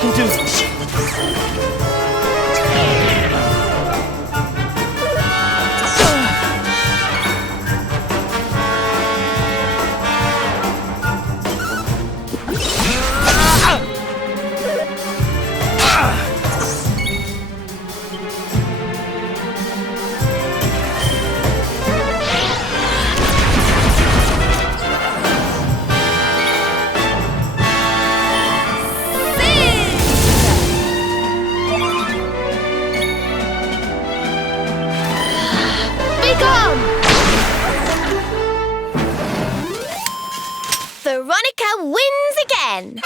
can do this. Veronica wins again!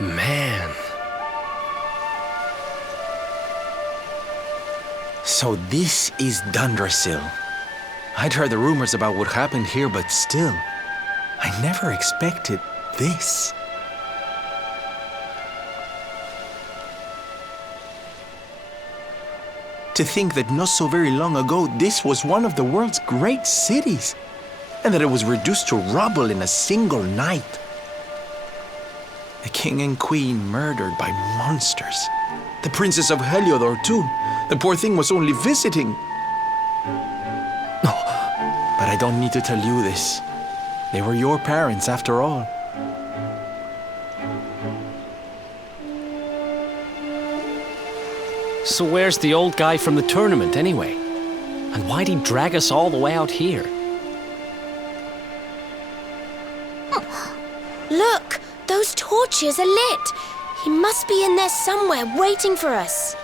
Man. So this is Dundrasil. I'd heard the rumors about what happened here, but still, I never expected this. To think that not so very long ago, this was one of the world's great cities, and that it was reduced to rubble in a single night. The king and queen murdered by monsters. The princess of Heliodor, too. The poor thing was only visiting. No, but I don't need to tell you this. They were your parents, after all. So where's the old guy from the tournament, anyway? And why'd he drag us all the way out here? Look! Those torches are lit! He must be in there somewhere, waiting for us.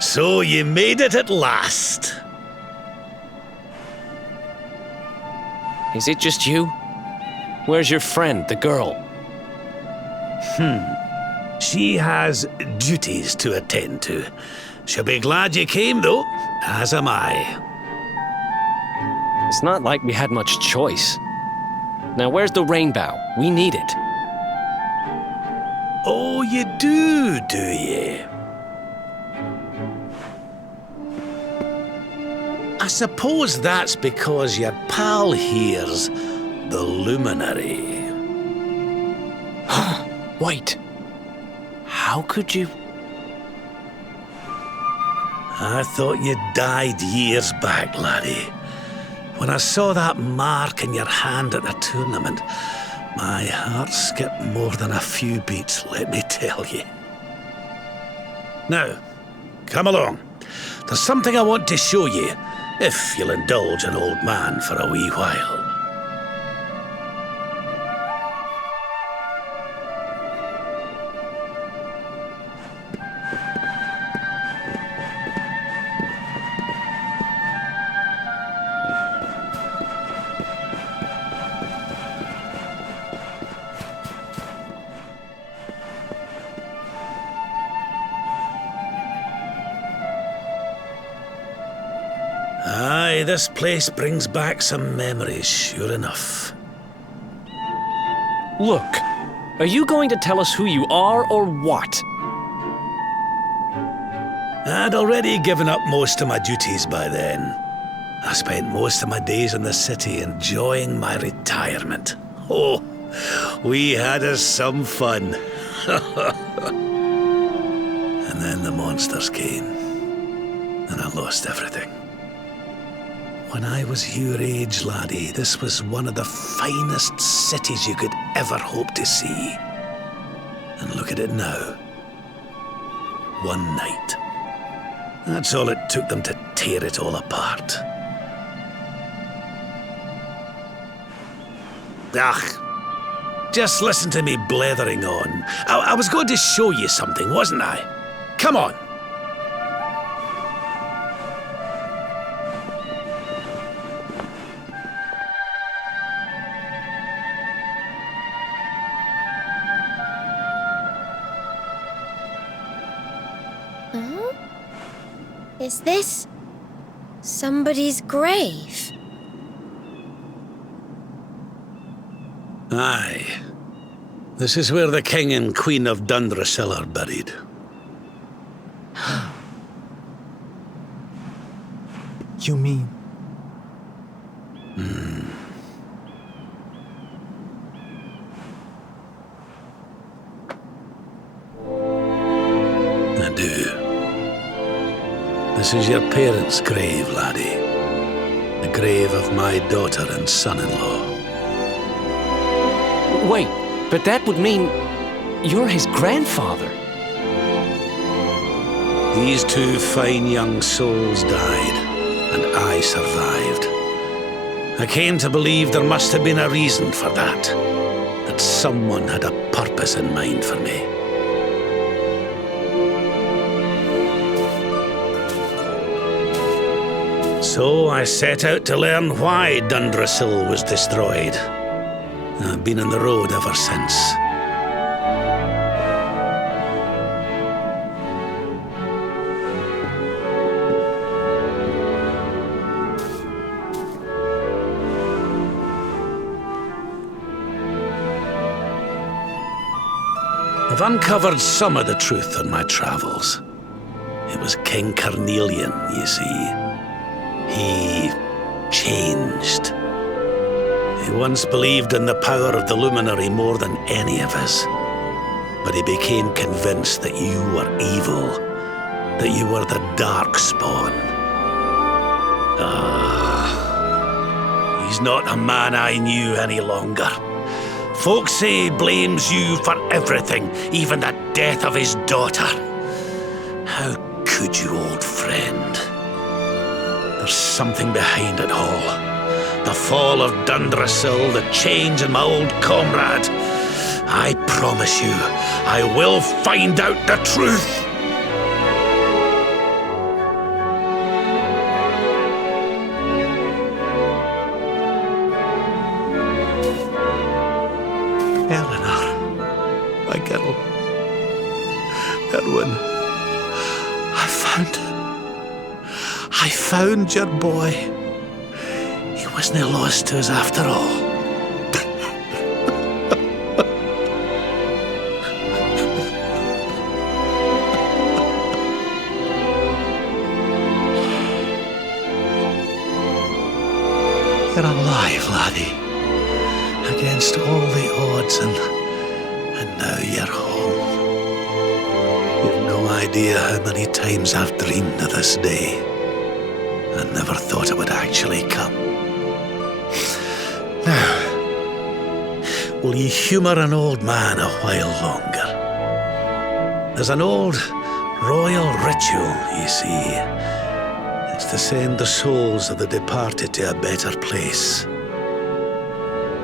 So you made it at last. Is it just you? Where's your friend, the girl? She has duties to attend to. She'll be glad you came, though, as am I. It's not like we had much choice. Now, where's the rainbow? We need it. Oh, you do you? I suppose that's because your pal here's the luminary. Wait. How could you... I thought you died years back, laddie. When I saw that mark in your hand at the tournament, my heart skipped more than a few beats, let me tell you. Now, come along. There's something I want to show you, if you'll indulge an old man for a wee while. Aye, this place brings back some memories, sure enough. Look, are you going to tell us who you are or what? I'd already given up most of my duties by then. I spent most of my days in the city enjoying my retirement. Oh, we had us some fun. And then the monsters came, and I lost everything. When I was your age, laddie, this was one of the finest cities you could ever hope to see. And look at it now. One night. That's all it took them to tear it all apart. Just listen to me blethering on. I was going to show you something, wasn't I? Come on. Is this somebody's grave? Aye. This is where the King and Queen of Dundrasil are buried. You mean? I do. This is your parents' grave, laddie. The grave of my daughter and son-in-law. Wait, but that would mean you're his grandfather. These two fine young souls died, and I survived. I came to believe there must have been a reason for that. That someone had a purpose in mind for me. So I set out to learn why Dundrasil was destroyed. I've been on the road ever since. I've uncovered some of the truth on my travels. It was King Carnelian, you see. He changed. He once believed in the power of the luminary more than any of us. But he became convinced that you were evil, that you were the Darkspawn. He's not a man I knew any longer. Folks say he blames you for everything, even the death of his daughter. How could you, old friend? There's something behind it all. The fall of Dundrasil, the change in my old comrade. I promise you, I will find out the truth. Eleanor, my girl. Erwin, I found your boy. He wasn't lost to us after all. You're alive, laddie. Against all the odds, and now you're home. You've no idea how many times I've dreamed of this day. I never thought it would actually come. Now, will ye humour an old man a while longer? There's an old royal ritual, you see. It's to send the souls of the departed to a better place.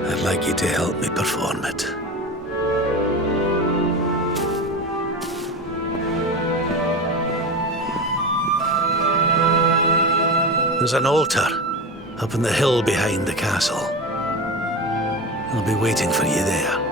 I'd like you to help me perform it. There's an altar up on the hill behind the castle. I'll be waiting for you there.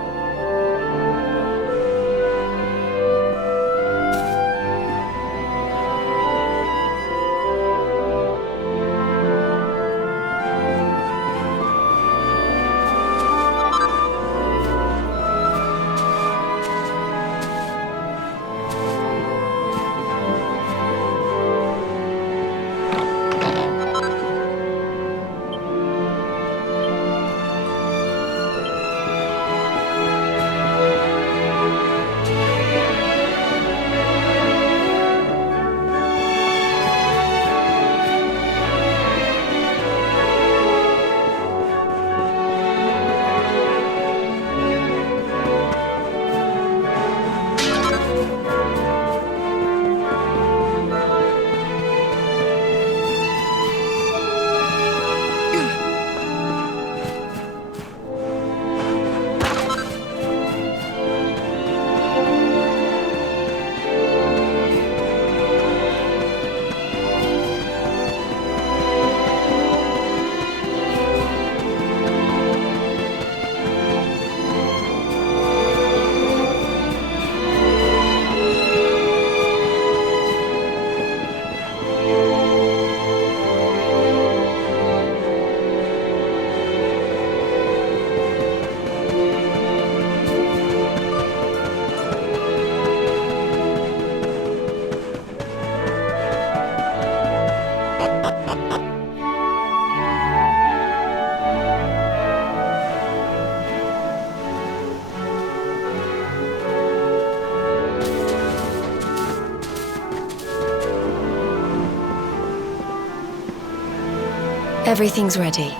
Everything's ready.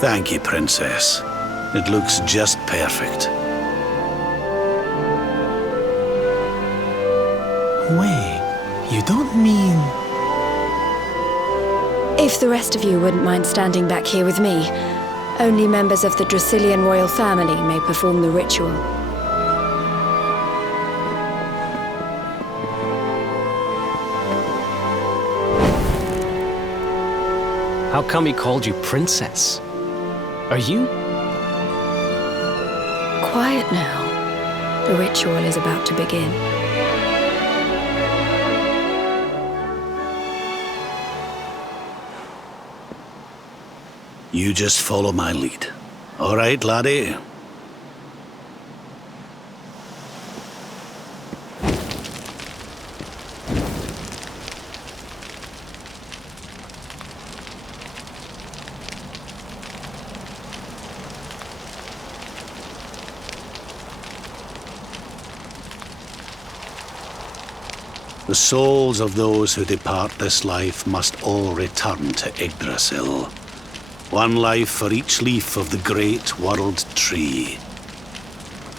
Thank you, Princess. It looks just perfect. Wait, you don't mean... If the rest of you wouldn't mind standing back here with me, only members of the Dracilian royal family may perform the ritual. How come he called you princess? Are you? Quiet now. The ritual is about to begin. You just follow my lead. All right, laddie? The souls of those who depart this life must all return to Yggdrasil. One life for each leaf of the great world tree.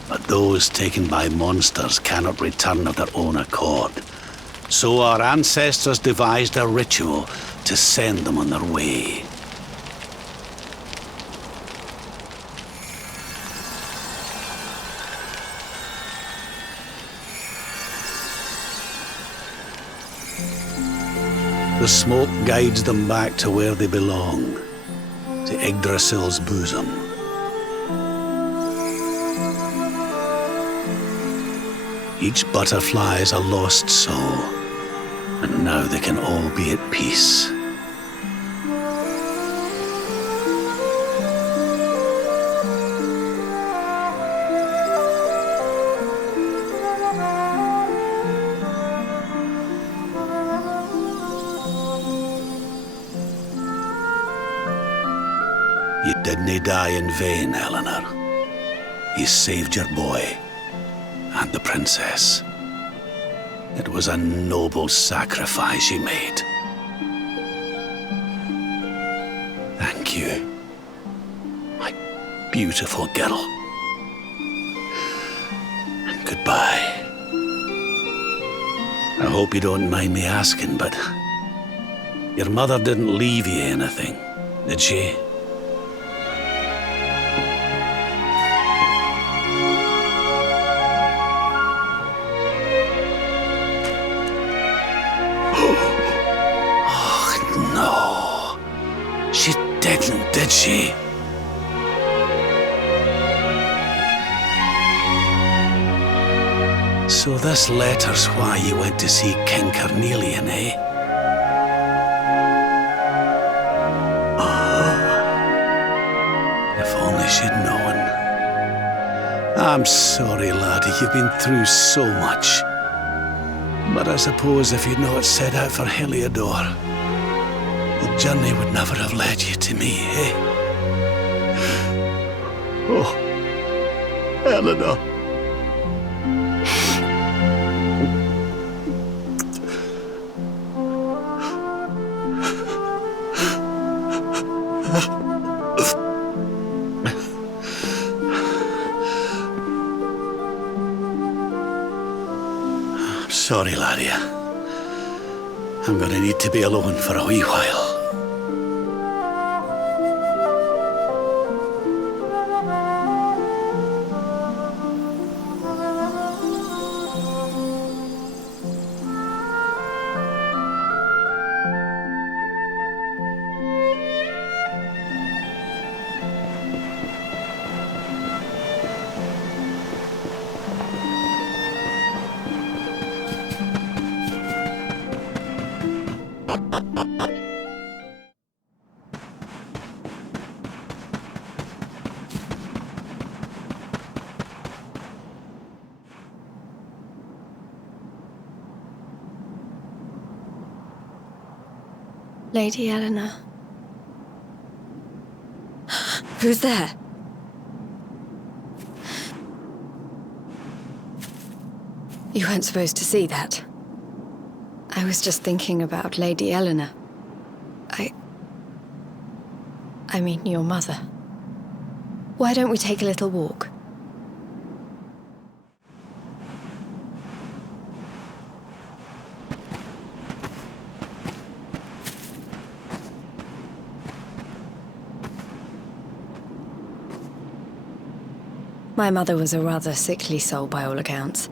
But those taken by monsters cannot return of their own accord. So our ancestors devised a ritual to send them on their way. The smoke guides them back to where they belong. to Yggdrasil's bosom. Each butterfly is a lost soul, and now they can all be at peace. You didn't die in vain, Eleanor. You saved your boy and the princess. It was a noble sacrifice you made. Thank you, my beautiful girl. And goodbye. I hope you don't mind me asking, but your mother didn't leave you anything, did she? She didn't, did she? So this letter's why you went to see King Carnelian, eh? Oh, if only she'd known. I'm sorry, laddie, you've been through so much. But I suppose if you'd not set out for Heliodor, the journey would never have led you to me, eh? Oh, Eleanor. I'm sorry, laddie. I'm gonna need to be alone for a wee while. Lady Eleanor. Who's there? You weren't supposed to see that. I was just thinking about Lady Eleanor. I mean, your mother. Why don't we take a little walk? My mother was a rather sickly soul by all accounts.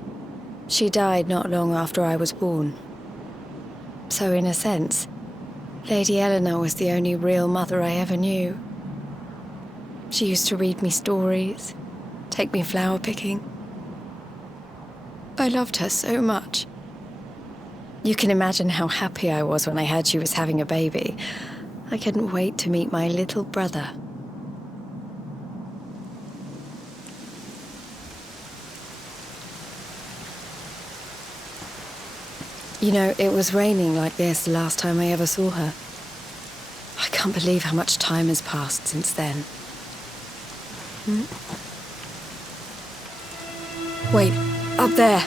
She died not long after I was born. So in a sense, Lady Eleanor was the only real mother I ever knew. She used to read me stories, take me flower picking. I loved her so much. You can imagine how happy I was when I heard she was having a baby. I couldn't wait to meet my little brother. You know, it was raining like this the last time I ever saw her. I can't believe how much time has passed since then. Wait, up there.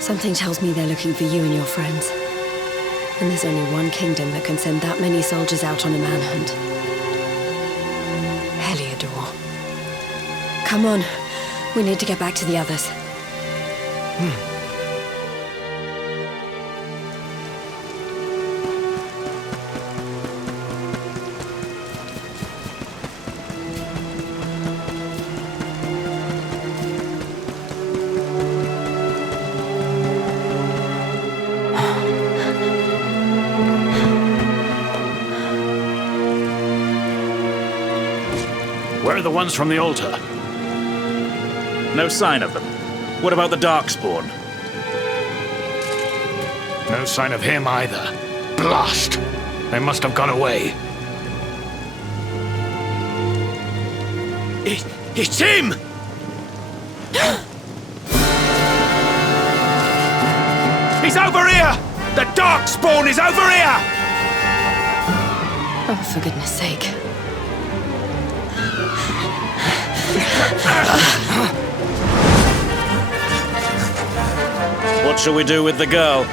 Something tells me they're looking for you and your friends. And there's only one kingdom that can send that many soldiers out on a manhunt. Heliodor. Come on, we need to get back to the others. the ones from the altar. No sign of them. What about the Darkspawn? No sign of him either. Blast! They must have gone away. It's him! He's over here! The Darkspawn is over here! Oh, for goodness sake. What shall we do with the girl?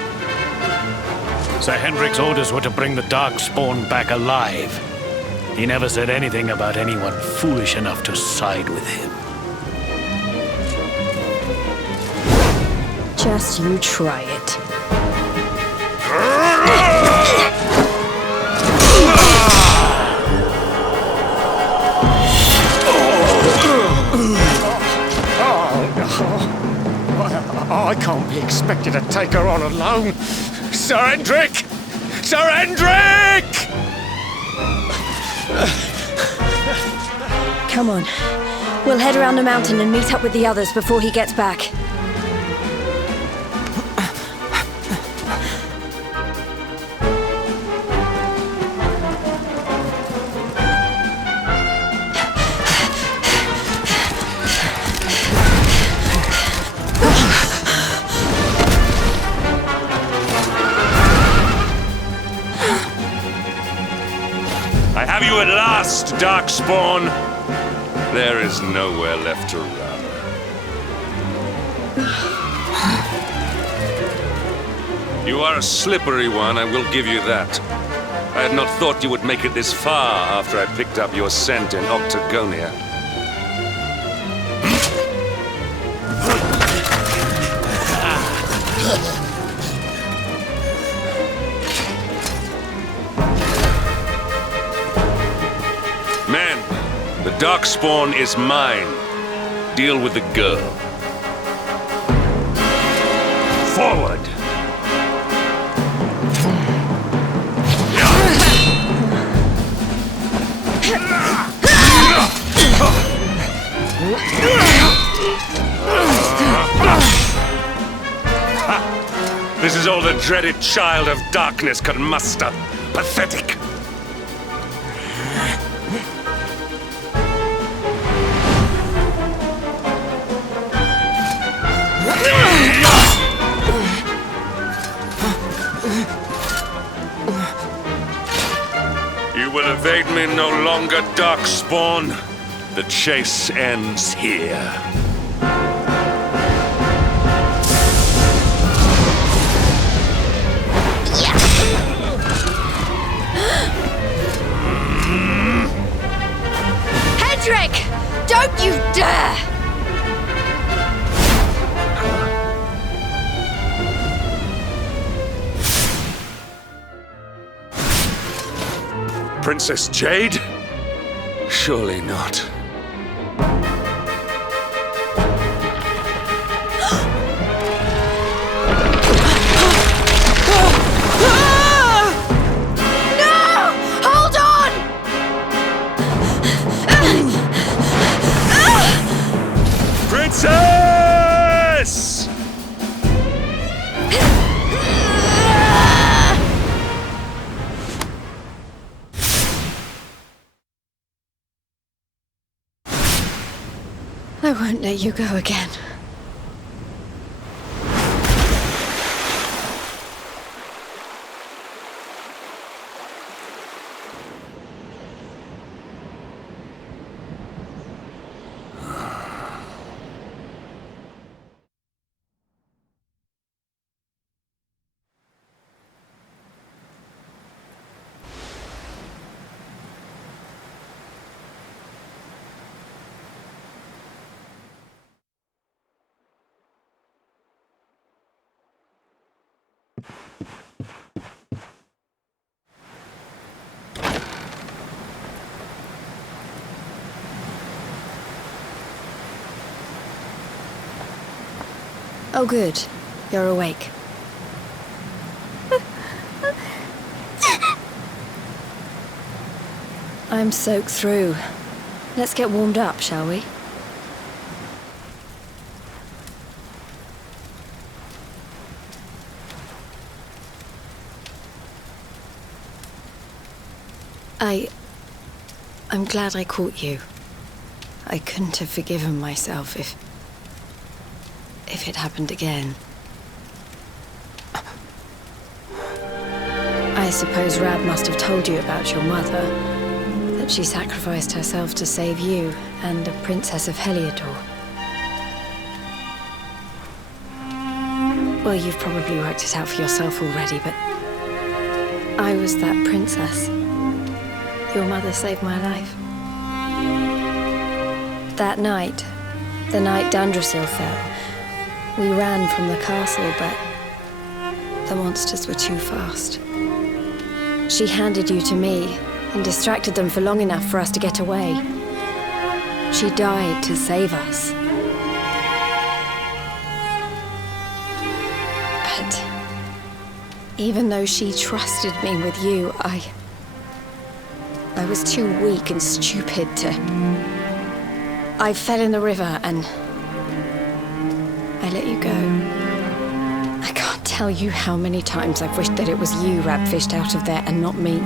Sir Hendrik's orders were to bring the Darkspawn back alive. He never said anything about anyone foolish enough to side with him. Just you try it. I can't be expected to take her on alone. Sir Hendrik! Sir Hendrik! Come on. We'll head around the mountain and meet up with the others before he gets back. I have you at last, Darkspawn. There is nowhere left to run. You are a slippery one, I will give you that. I had not thought you would make it this far after I picked up your scent in Octagonia. Men, the Darkspawn is mine. Deal with the girl. Forward! This is all the dreaded child of darkness could muster. Pathetic! You will evade me no longer, Darkspawn. The chase ends here. Hendrik! Don't you dare! Princess Jade? Surely not. Princess! I won't let you go again. Oh, good. You're awake. I'm soaked through. Let's get warmed up, shall we? I'm glad I caught you. I couldn't have forgiven myself if it happened again. I suppose Rab must have told you about your mother, that she sacrificed herself to save you and the Princess of Heliodor. Well, you've probably worked it out for yourself already, but I was that princess. Your mother saved my life. That night, the night Dundrasil fell, we ran from the castle, but the monsters were too fast. She handed you to me and distracted them for long enough for us to get away. She died to save us. But even though she trusted me with you, I was too weak and stupid to... I fell in the river and I let you go. I can't tell you how many times I've wished that it was you Rab fished out of there and not me.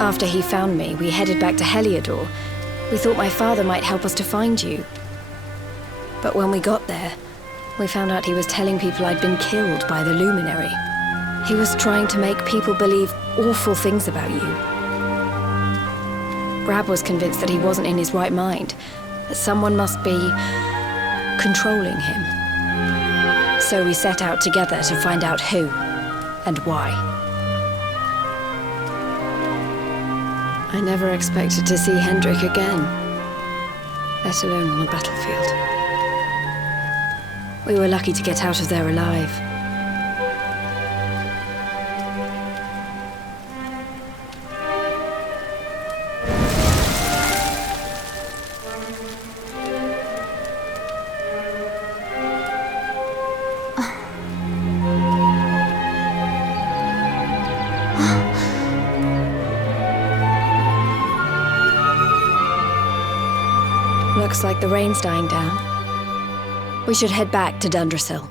After he found me, we headed back to Heliodor. We thought my father might help us to find you. But when we got there, we found out he was telling people I'd been killed by the Luminary. He was trying to make people believe awful things about you. Rab was convinced that he wasn't in his right mind, that someone must be controlling him. So we set out together to find out who and why. I never expected to see Hendrik again, let alone on a battlefield. We were lucky to get out of there alive. Looks like the rain's dying down. We should head back to Dundrasil.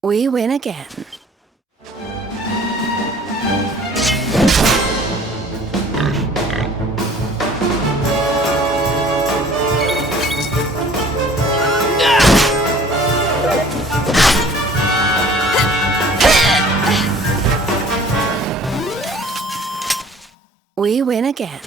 We win again. We win again.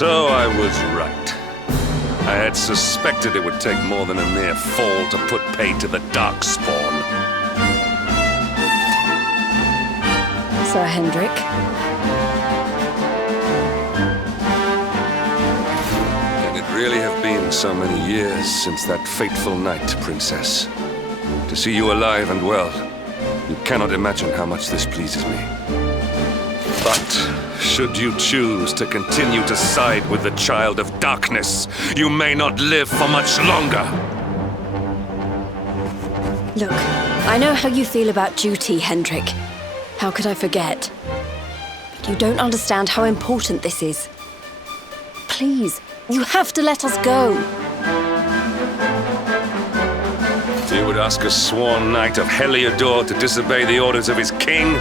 So I was right. I had suspected it would take more than a mere fall to put pay to the Darkspawn. Sir Hendrik. Can it really have been so many years since that fateful night, Princess? To see you alive and well, You cannot imagine how much this pleases me. But should you choose to continue to side with the Child of Darkness, you may not live for much longer. Look, I know how you feel about duty, Hendrik. How could I forget? But you don't understand how important this is. Please, you have to let us go. You would ask a sworn knight of Heliodor to disobey the orders of his king?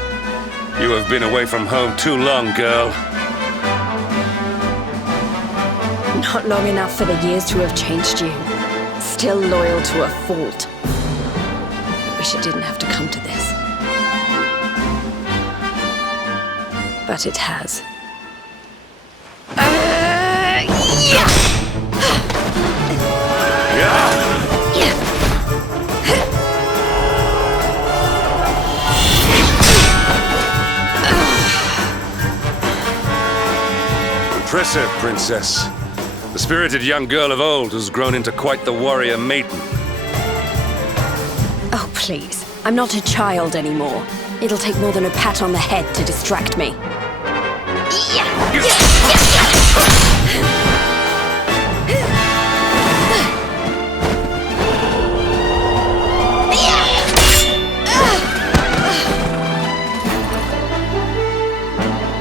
You have been away from home too long, girl. Not long enough for the years to have changed you. Still loyal to a fault. I wish it didn't have to come to this. But it has. Impressive, princess. The spirited young girl of old has grown into quite the warrior maiden. Oh, please. I'm not a child anymore. It'll take more than a pat on the head to distract me.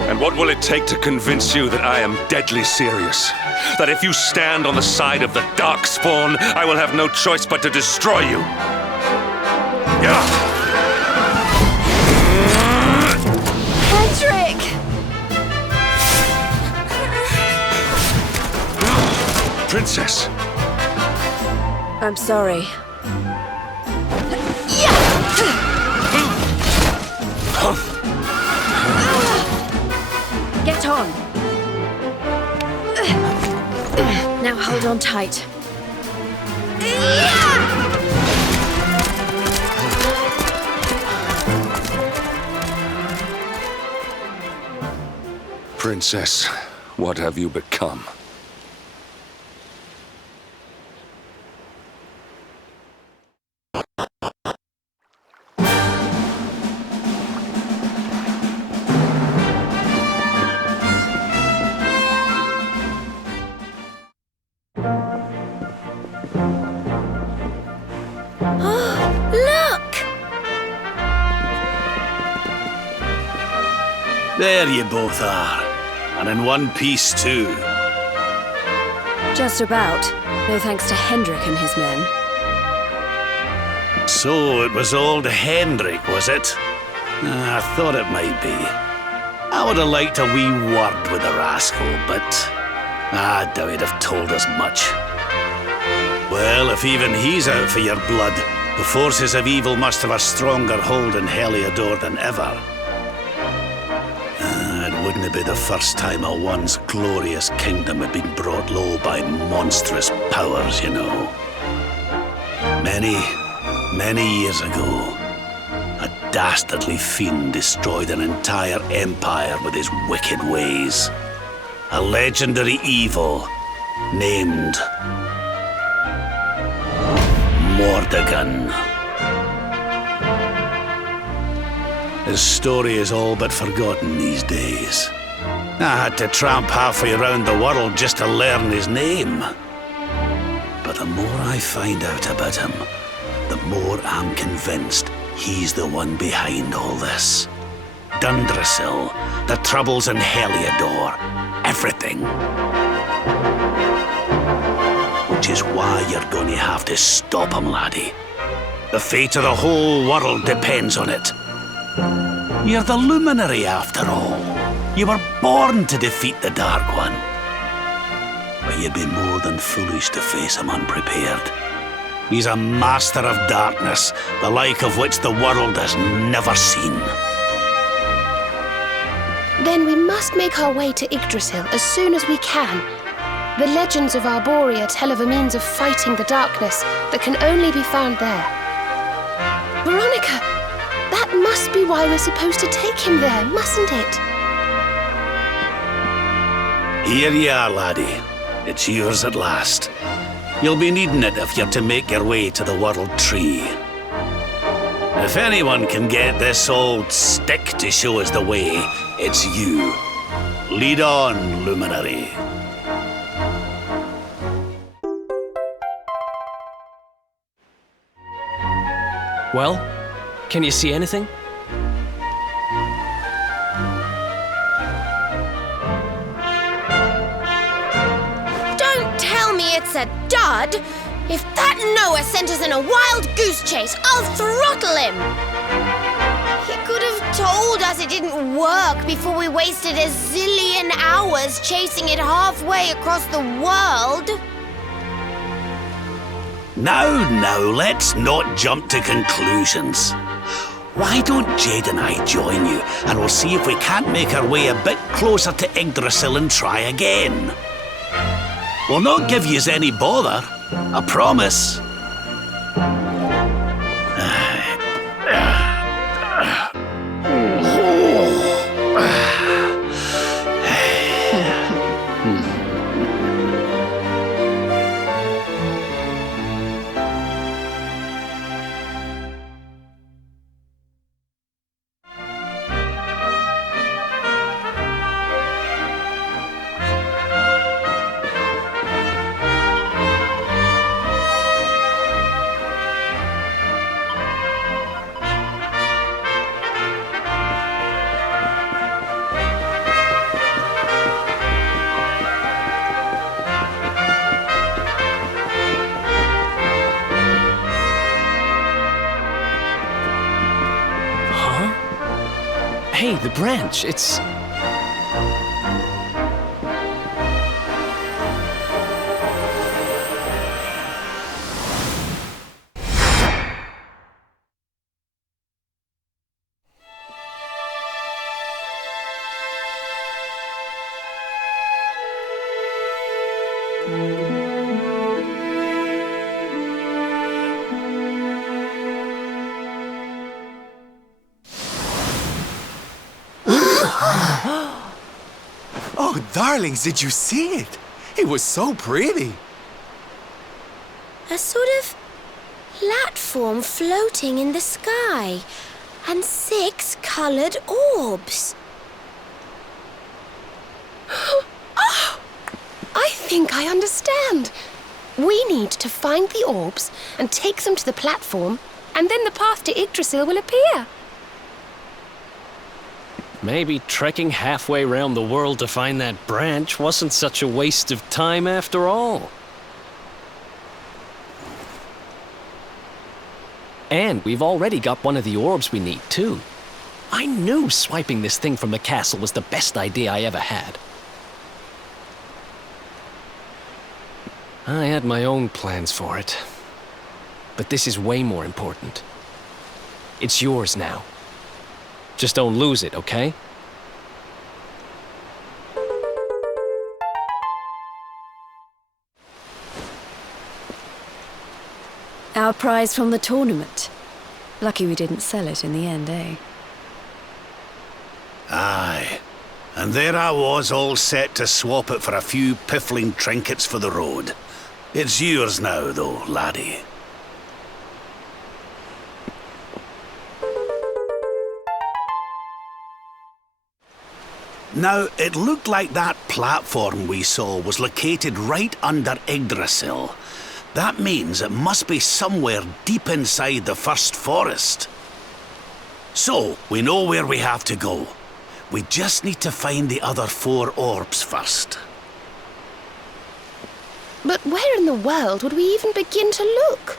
And what will it take to convince you that I am deadly serious? That if you stand on the side of the Darkspawn, I will have no choice but to destroy you? Hendrik! Princess! I'm sorry. Get on. Now hold on tight. Princess, what have you become? There you both are. And in one piece, too. Just about. No thanks to Hendrik and his men. So it was old Hendrik, was it? I thought it might be. I would have liked a wee word with the rascal, but I doubt he'd have told us much. Well, if even he's out for your blood, the forces of evil must have a stronger hold in Heliodor than ever. It wouldn't be the first time a once glorious kingdom had been brought low by monstrous powers, you know. Many years ago, a dastardly fiend destroyed an entire empire with his wicked ways. A legendary evil named Mordegon. His story is all but forgotten these days. I had to tramp halfway around the world just to learn his name. But the more I find out about him, the more I'm convinced he's the one behind all this. Dundrasil, the troubles in Heliodor, everything. Which is why you're going to have to stop him, laddie. The fate of the whole world depends on it. You're the luminary, after all. You were born to defeat the Dark One. But you'd be more than foolish to face him unprepared. He's a master of darkness, the like of which the world has never seen. Then we must make our way to Yggdrasil as soon as we can. The legends of Arborea tell of a means of fighting the darkness that can only be found there. Veronica! That must be why we're supposed to take him there, mustn't it? Here you are, laddie. It's yours at last. You'll be needing it if you're to make your way to the World Tree. If anyone can get this old stick to show us the way, it's you. Lead on, Luminary. Well, can you see anything? Don't tell me it's a dud! If that Noah sent us in a wild goose chase, I'll throttle him! He could have told us it didn't work before we wasted a zillion hours chasing it halfway across the world. Now, let's not jump to conclusions. Why don't Jade and I join you, and we'll see if we can't make our way a bit closer to Yggdrasil and try again. We'll not give yous any bother, I promise. Hey, the branch, it's... Oh, darlings, did you see it? It was so pretty. A sort of platform floating in the sky, and 6 coloured orbs. Oh, I think I understand. We need to find the orbs and take them to the platform, and then the path to Yggdrasil will appear. Maybe trekking halfway around the world to find that branch wasn't such a waste of time after all. And we've already got one of the orbs we need, too. I knew swiping this thing from the castle was the best idea I ever had. I had my own plans for it. But this is way more important. It's yours now. Just don't lose it, okay? Our prize from the tournament. Lucky we didn't sell it in the end, eh? Aye. And there I was, all set to swap it for a few piffling trinkets for the road. It's yours now, though, laddie. Now, it looked like that platform we saw was located right under Yggdrasil. That means it must be somewhere deep inside the first forest. So, we know where we have to go. We just need to find the other 4 orbs first. But where in the world would we even begin to look?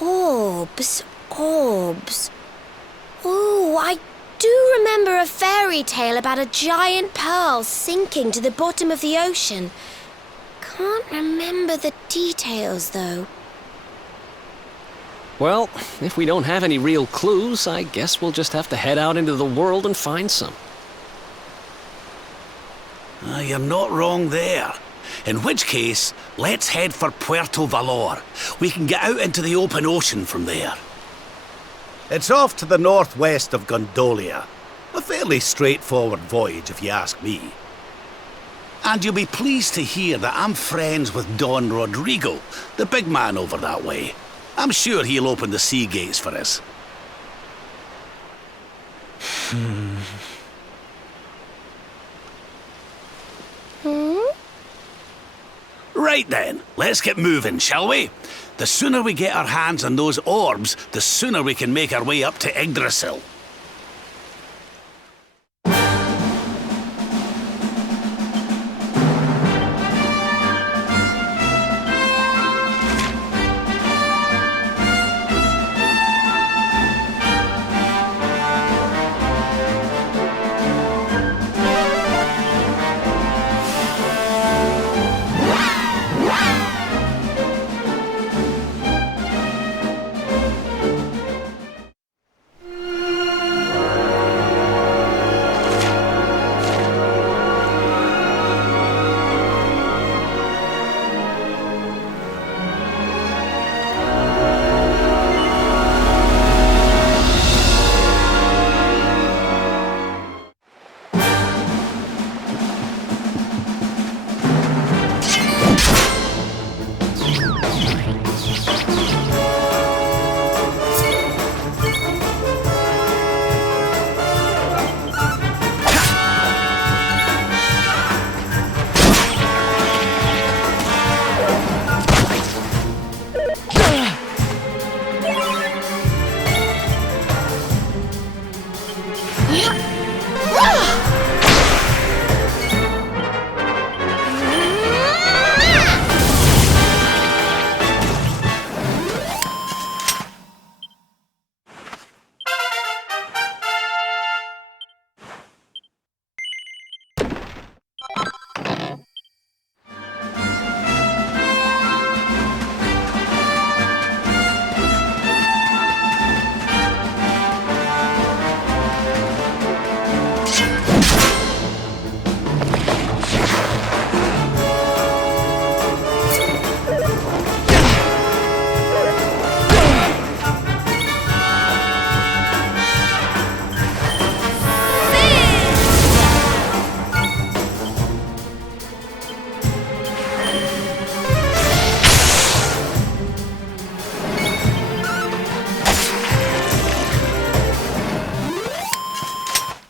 Orbs, orbs. Oh, I do remember a fairy tale about a giant pearl sinking to the bottom of the ocean. Can't remember the details, though. Well, if we don't have any real clues, I guess we'll just have to head out into the world and find some. You're not wrong there. In which case, let's head for Puerto Valor. We can get out into the open ocean from there. It's off to the northwest of Gondolia. A fairly straightforward voyage, if you ask me. And you'll be pleased to hear that I'm friends with Don Rodrigo, the big man over that way. I'm sure he'll open the sea gates for us. Right then, let's get moving, shall we? The sooner we get our hands on those orbs, the sooner we can make our way up to Yggdrasil.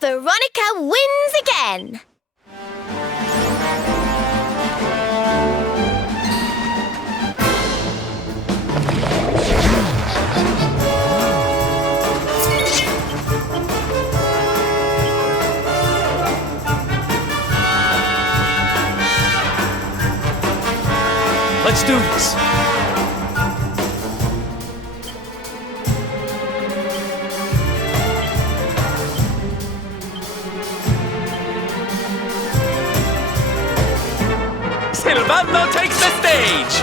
Veronica wins again! Let's do this. Silvano takes the stage!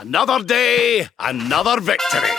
Another day, another victory.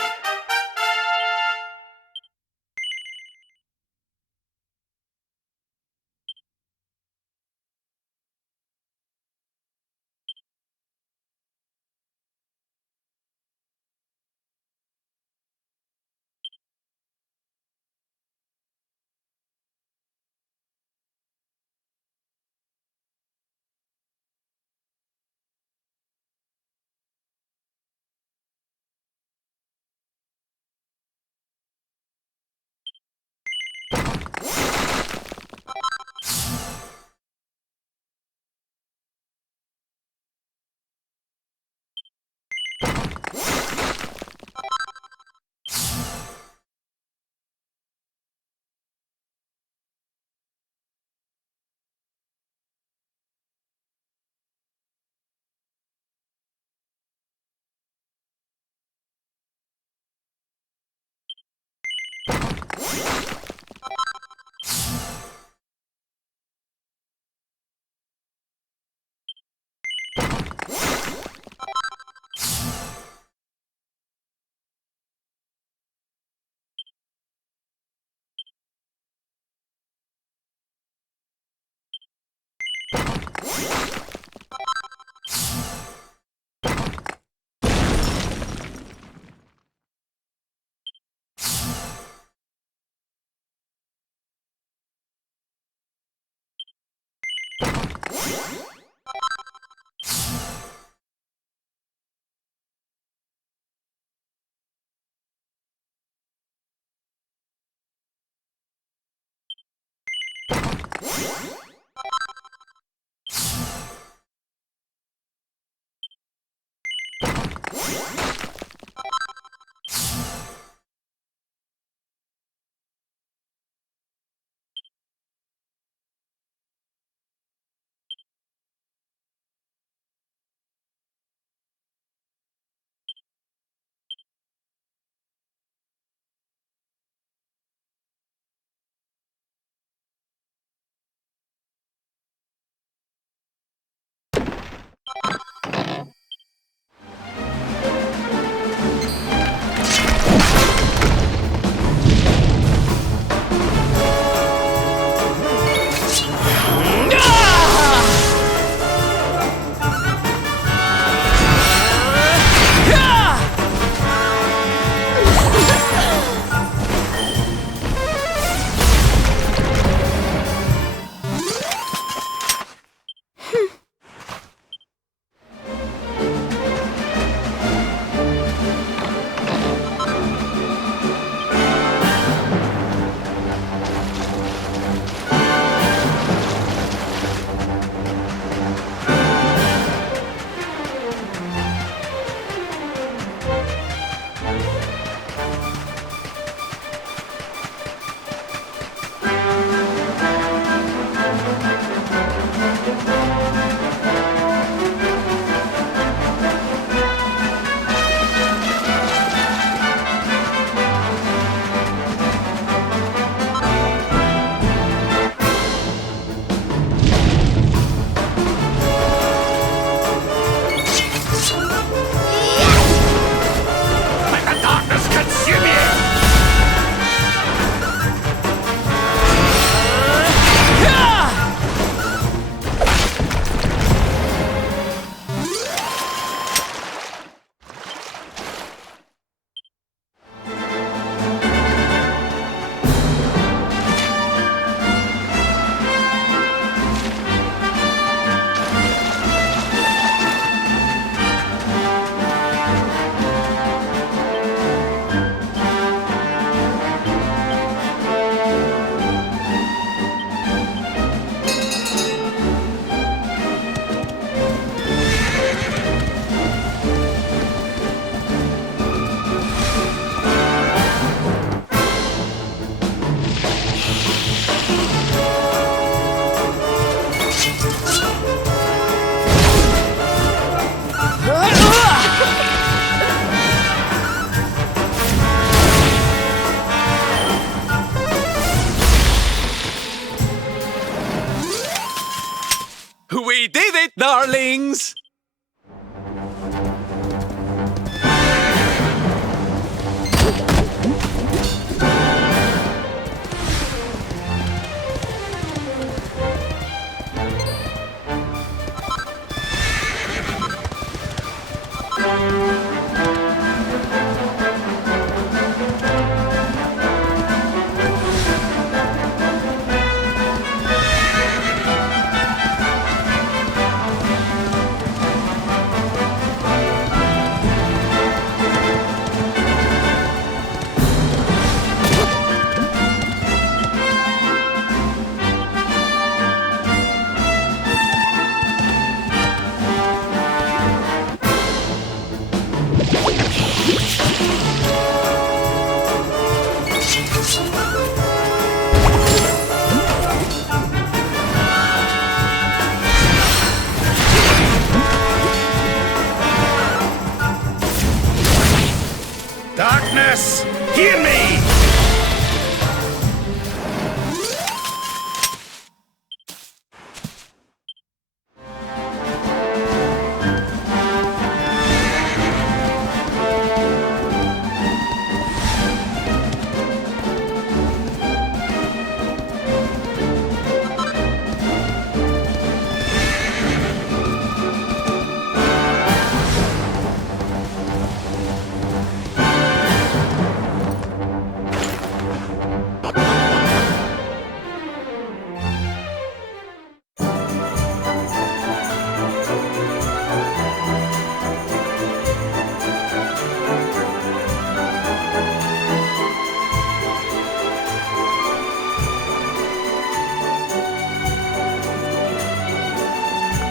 We did it, darlings!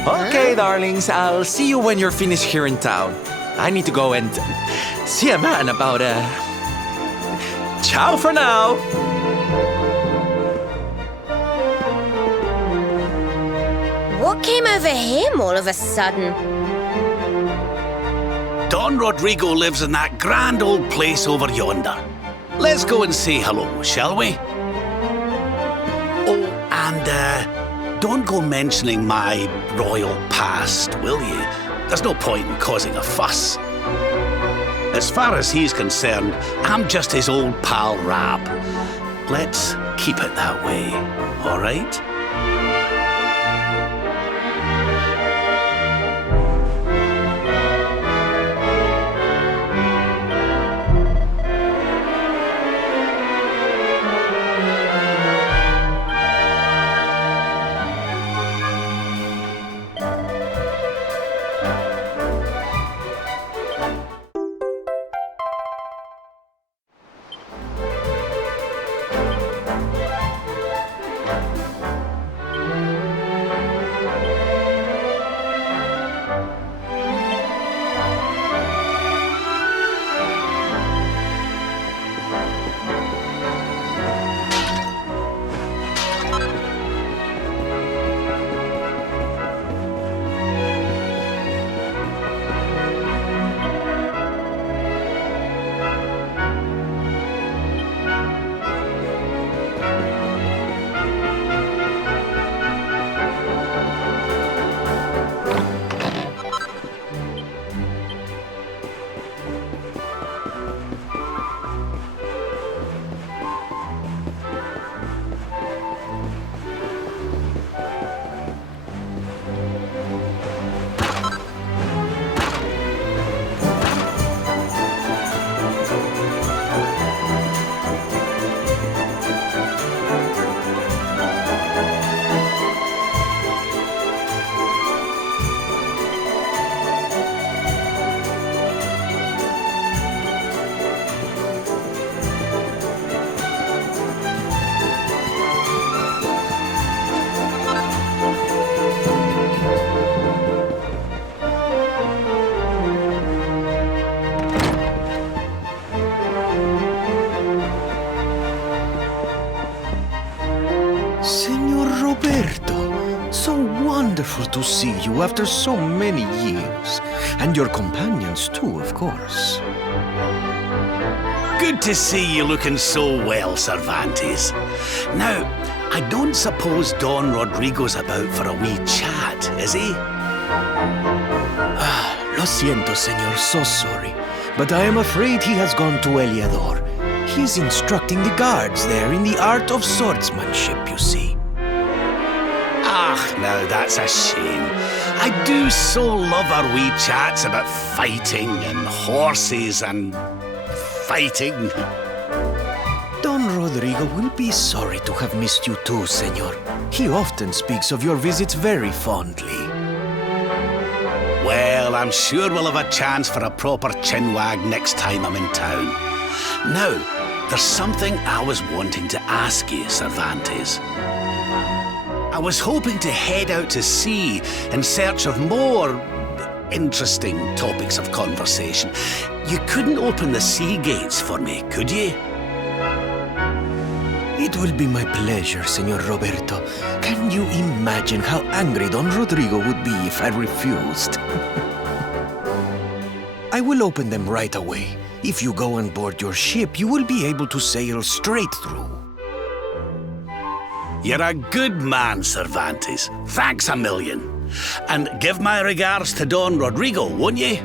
Okay, darlings, I'll see you when you're finished here in town. I need to go and see a man about Ciao for now! What came over him all of a sudden? Don Rodrigo lives in that grand old place over yonder. Let's go and say hello, shall we? Oh, and don't go mentioning my royal past, will you? There's no point in causing a fuss. As far as he's concerned, I'm just his old pal Rab. Let's keep it that way, all right? Wonderful to see you after so many years. And your companions too, of course. Good to see you looking so well, Cervantes. Now, I don't suppose Don Rodrigo's about for a wee chat, is he? Lo siento, senor, so sorry. But I am afraid he has gone to Eliador. He is instructing the guards there in the art of swordsmanship, you see. Ah, now that's a shame. I do so love our wee chats about fighting and horses and fighting. Don Rodrigo will be sorry to have missed you too, senor. He often speaks of your visits very fondly. Well, I'm sure we'll have a chance for a proper chinwag next time I'm in town. Now, there's something I was wanting to ask you, Cervantes. I was hoping to head out to sea in search of more interesting topics of conversation. You couldn't open the sea gates for me, could you? It will be my pleasure, Senor Roberto. Can you imagine how angry Don Rodrigo would be if I refused? I will open them right away. If you go on board your ship, you will be able to sail straight through. You're a good man, Cervantes. Thanks a million. And give my regards to Don Rodrigo, won't you?